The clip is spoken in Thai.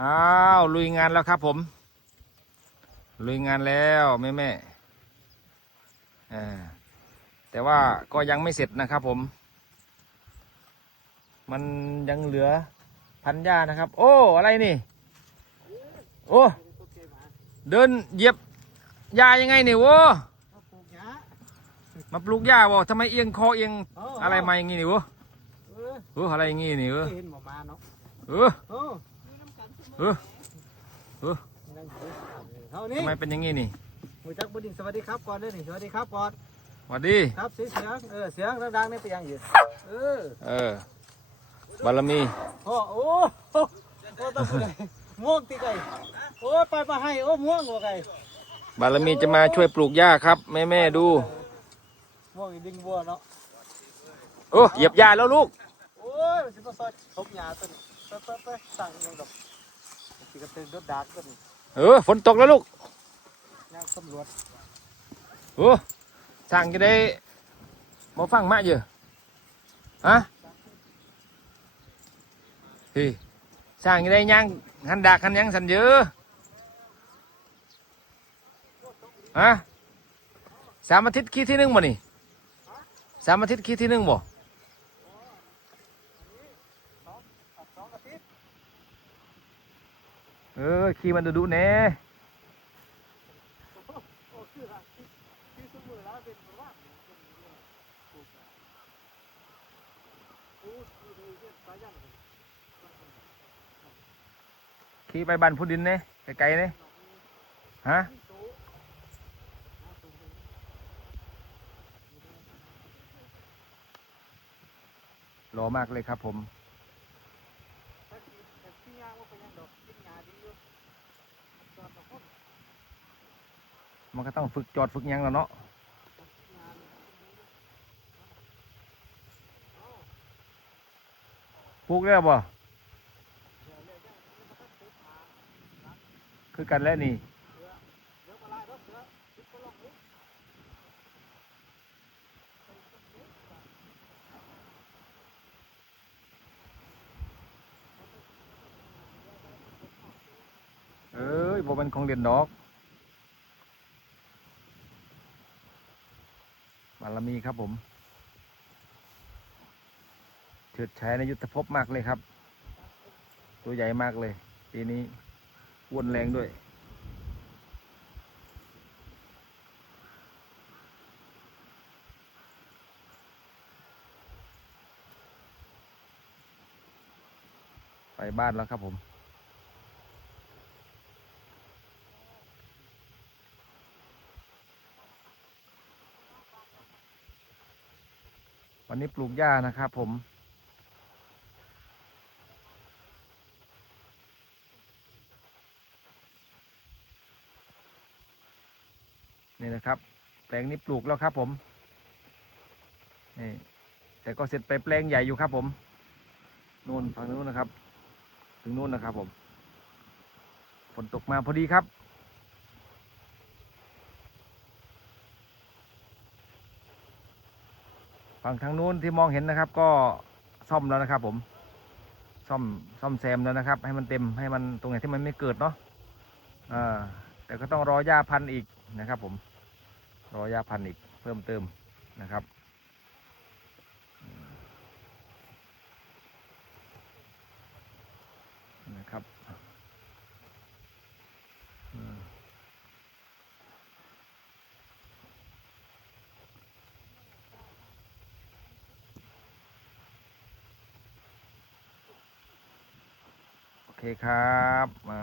อ้าวลุยงานแล้วครับผม ลุยงานแล้วแม่แม่ๆอ่าแต่ว่าก็ยังไม่เสร็จนะครับผม มันยังเหลือพันหญ้านะครับ โอ้ อะไรนี่ โอ้ เดินเหยียบหญ้ายังไงนี่โว้มาปลูกหญ้าบ่ทำไมเอียงคอเอียงอะไรมาอย่างงี้นี่โว้เออเอออะไรอย่างงี้นี่เออเห็นหมอมาเนาะเออโอ้ เออเออนั่งอยู่เท่านี้ทำไมเป็นอย่างงี้นี่หูจักบุญสวัสดีครับก่อนเด้อนี่สวัสดีครับก่อนหวัสดีครับเสียงเสียงเออเสียงดังๆนี่ไปยังอยู่เออเออบารมีโอ้โอ้โอ้ต้องไปไหนม่วงตีไก่โอ้ไปมาให้โอ้ม่วงหัวไก่บารมีจะมาช่วยปลูกหญ้าครับแม่แม่ๆดูม่วงอีดิงบัวเนาะโอ้เหยียบหญ้าแล้วลูกโอ้ยมันสิมาซอยทบหญ้าต้นไปไปไปสั่งยังดอก สิกระตือรถดากต้นเออฝนตกแล้วลูกย่างตำรวจโอ้สั่งจะได้มาฟังมะเยอะฮะพี่สั่งจะได้ยังหันดากหันยังสันเยอะฮะสามอาทิตย์ขี้ที่หนึ่งบ่นี่สามอาทิตย์ขี้ที่หนึ่งบ่ สองอาทิตย์ เออขี้มันดูดูๆแน่โอ้คืออะที่ที่สมือแล้วเป็นแบบว่าโอ้คือเลยเรื่องสายยันขี้ไปบันพุดินเน่ไกลๆเน่ฮะรอมากเลยครับผม มันก็ต้องฝึกจอดฝึกยังแล้วเนาะปลูกแล้วบ่คือกันแล้วนี่ เดี๋ยวมาไล่รถเสือติดก็ลองลุก เอ้ ยบ่เป็นของเด่นดอกบารมีครับผมเฉิดฉายในยุทธภพมากเลยครับ ตัวใหญ่มากเลยปีนี้อ้วนแรงด้วยไปบ้านแล้วครับผม วันนี้ปลูกหญ้านะครับผม นี่นะครับ แปลงนี้ปลูกแล้วครับผม นี่ แต่ก็เสร็จไปแปลงใหญ่อยู่ครับผม นู่นฝั่งนู้นนะครับ ถึงนู่นนะครับผม ฝนตกมาพอดีครับ ฝั่งทางนู้นที่มองเห็นนะครับ ก็ซ่อมแล้วนะครับ ผม ซ่อมซ่อมแซมแล้วนะครับ ให้มันเต็มให้มันตรงไหนที่มันไม่เกิดเนาะอ่าแต่ก็ต้องรอหญ้าพันธุ์อีกนะครับ ผม รอหญ้าพันธุ์อีกเพิ่มเติมนะครับนะครับ เคครับอ่า